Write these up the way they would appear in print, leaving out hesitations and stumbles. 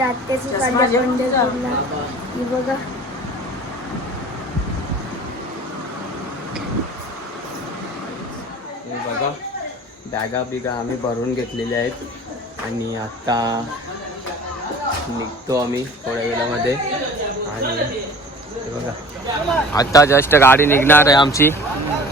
आत्याची काढल्या पंढरपूरला. ही बघा बघा बॅगा बिगा आम्ही भरून घेतलेल्या आहेत आणि आता निघतो आम्ही थोड्या वेळामध्ये. आणि बघा आता जस्ट गाडी निघणार आहे आमची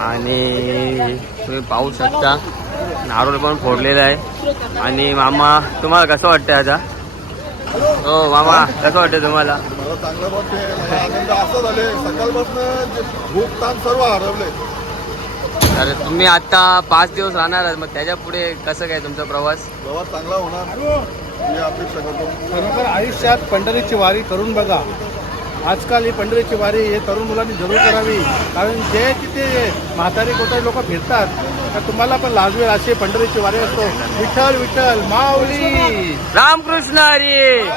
आणि तुम्ही पाहू शकता नारळ पण फोडलेला आहे. आणि मामा तुम्हाला कसं वाटतंय आता? हो मामा कसं वाटतं तुम्हाला? मला चांगलं वाटते. मला आनंद असं झाले सकाळपासून भूक ताण सर्व हरवले. तर तुम्ही आता 5 दिवस राहणार आहात, मग त्याच्या पुढे कसं काय तुमचा प्रवास? प्रवास चांगला होणार मी अपेक्षा करतो. खरोखर आयुष्यात पंढरीची वारी करून बघा. आजकाल ही पंढरीची वारी हे तरुण मुलांनी जरूर करावी, कारण जे तिथे म्हातारी कोतारी लोक फिरतात तर तुम्हाला पण लाजवेल अशी पंढरीची वारी असतो. विठ्ठल विठ्ठल माऊली रामकृष्ण हरी.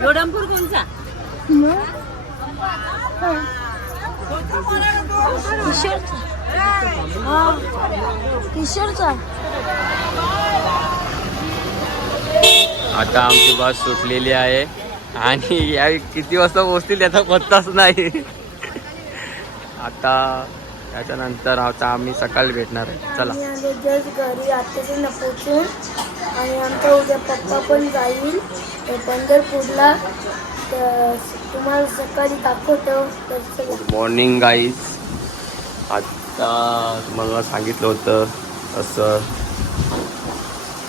रोडमपूर कोणचा? किशोरचा. आता आमची बस सुटलेली आहे आणि या किती वाजता पोहोचतील याचा पत्ताच नाही. आता त्याच्यानंतर आता आम्ही सकाळी भेटणार आहे. चला जस्ट घरी आत्याचं पोचून आणि आमचा उद्या पप्पा पण जाईल पंढरपूरला, तर तुम्हाला सकाळी दाखवतो. Good morning guys. आता तुम्हाला सांगितलं होतं असं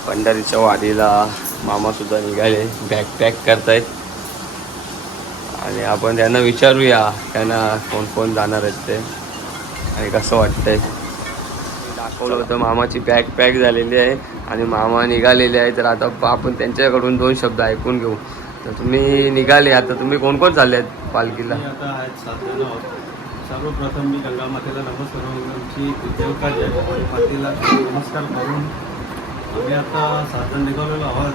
पंढरीच्या वारीला मामासुद्धा निघाले, बॅग पॅक करतायत. आणि आपण त्यांना विचारूया त्यांना कोण कोण जाणार आहेत ते आणि कसं वाटतंय. दाखवलं होतं मामाची बॅग पॅक झालेली आहे आणि मामा निघालेले आहे. तर आता आपण त्यांच्याकडून 2 शब्द ऐकून घेऊ. तर तुम्ही निघाले, आता तुम्ही कोण कोण चालले आहेत पालखीला? आता आहेत 7 जण आहोत. सर्वप्रथम मी गंगा मातेला नमस्कार करून आमची देवता जय मातेला नमस्कार करून आम्ही आता 7 जण निघालेलो आहोत.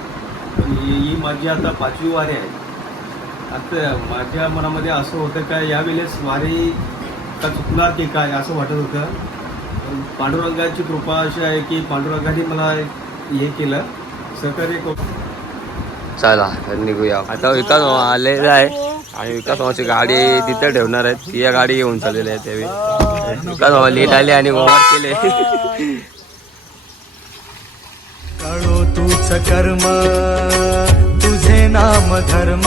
ही माझी आता 5वी वारी आहे. आता माझ्या मनामध्ये असं होतं का यावेळेस वारी का चुकणार की काय असं वाटत होतं. पांडुरंगाची कृपा अशी आहे की पांडुरंगाने मला हे केलं, सहकार्य करून. चला तर निघूया. आता विकास मामा आलेला आहे आणि विकास मामाची गाडी तिथे ठेवणार आहेत. ती या गाडी घेऊन चाललेली आहे. त्यावेळी विकास मामा लेट आले आणि ओव्हर केले. कळो तूच कर्म तुझे नाम धर्म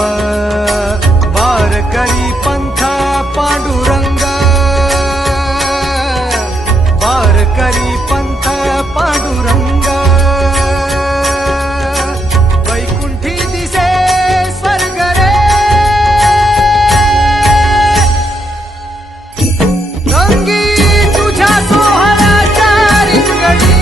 वारकरी पंथा पांडुरंग वारकरी पंथा पांडुरंग वैकुंठी दिसे स्वर्ग रे रंगी तुझ्या सोहळ्याच्या रिंगणी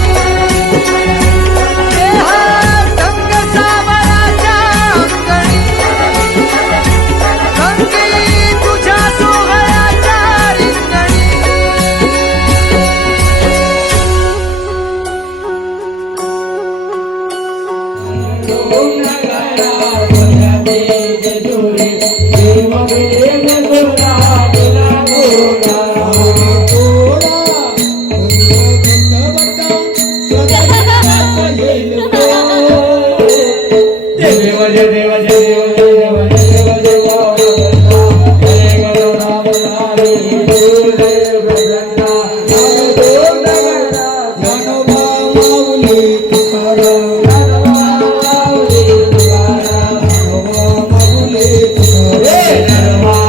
Hey!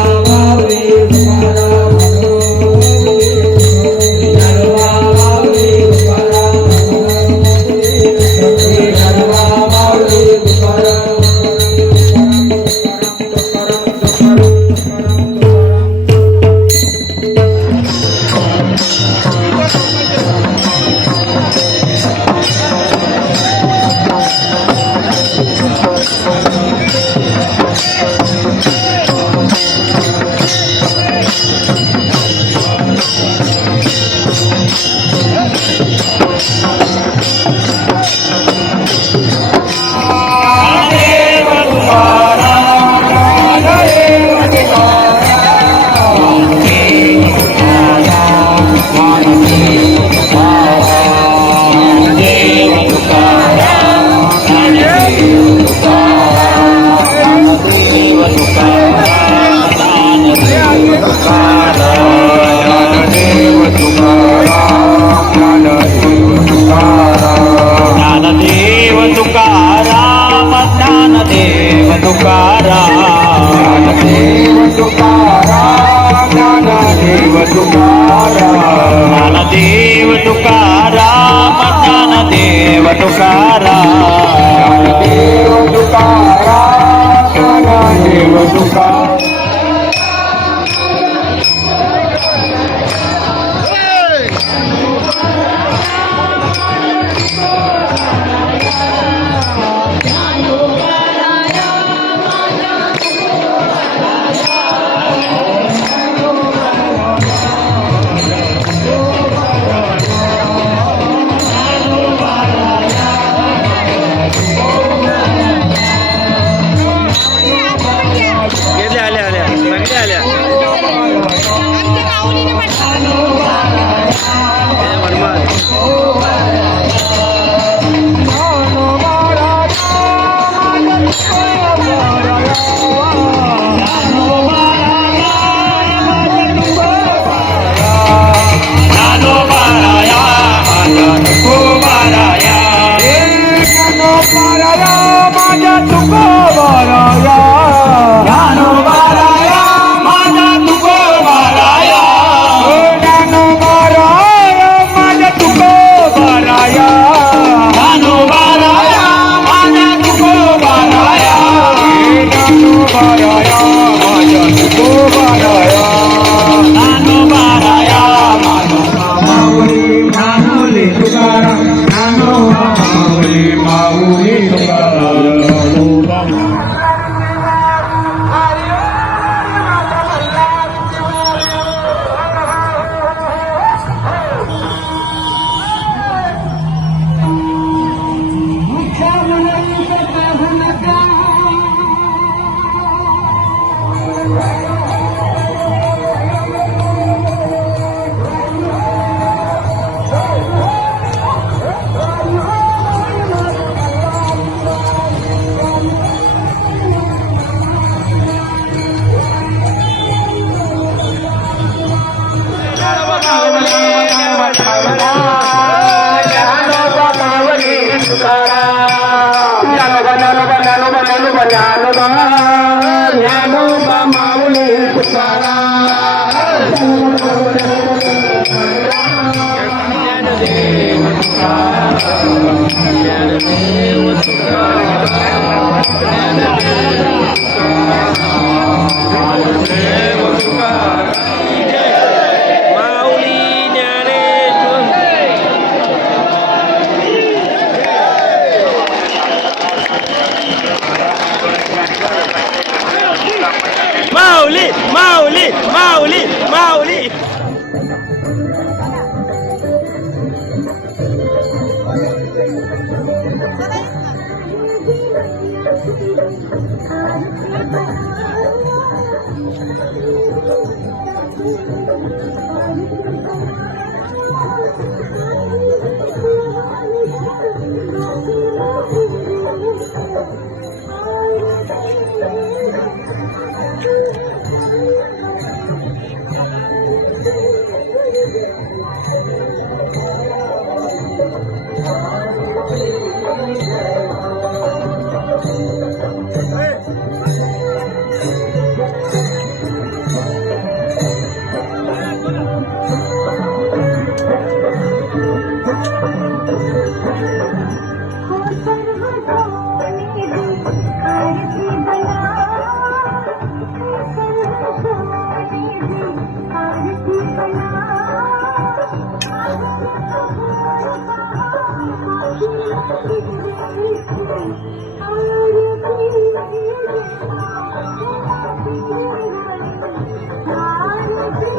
ज्ञानदेव तुकाराम ज्ञानदेव तुकाराम ज्ञानदेव तुकाराम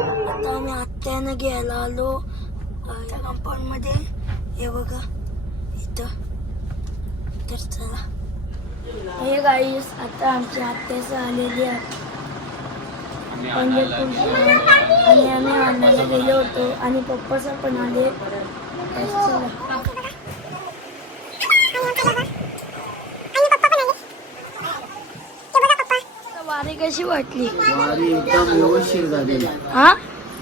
आत्यानं घ्यायला आलो या कंपाऊंड मध्ये. हे बघा इथं. तर चला हे गाईस आता आमची आत्याच आलेली आहे पंढरपूर आणि आम्ही आणायला गेलो होतो आणि पप्पाचा पण आले. चला वारी कशी वाटली? वारी एकदम व्यवस्थित झालेली. हा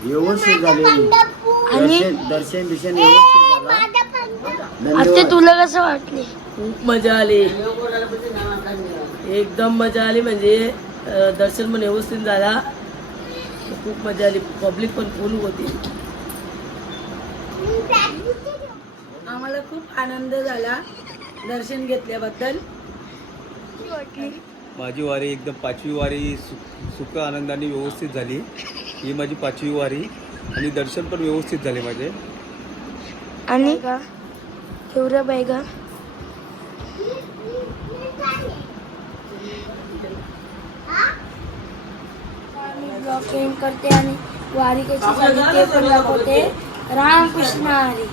व्यवस्थित झालेली. आणि दर्शन व्यवस्थित झालं. आता तुला कसं वाटली? खूप मजा आली, एकदम मजा आली. म्हणजे दर्शन पण व्यवस्थित झाला खूप मजा आली. पब्लिक पण फुल होती. आम्हाला खूप आनंद झाला दर्शन घेतल्याबद्दल. माझी वारी एकदम 5वी वारी सुख आनंदाने व्यवस्थित झाली. ही माझी 5वी वारी आणि दर्शन पण व्यवस्थित झाले माझे. आणि का केवढ्या बायगा ब्लॉग एंड करते आणि वारी कशी झाली ते पण दाखवते. रामकृष्ण हरी.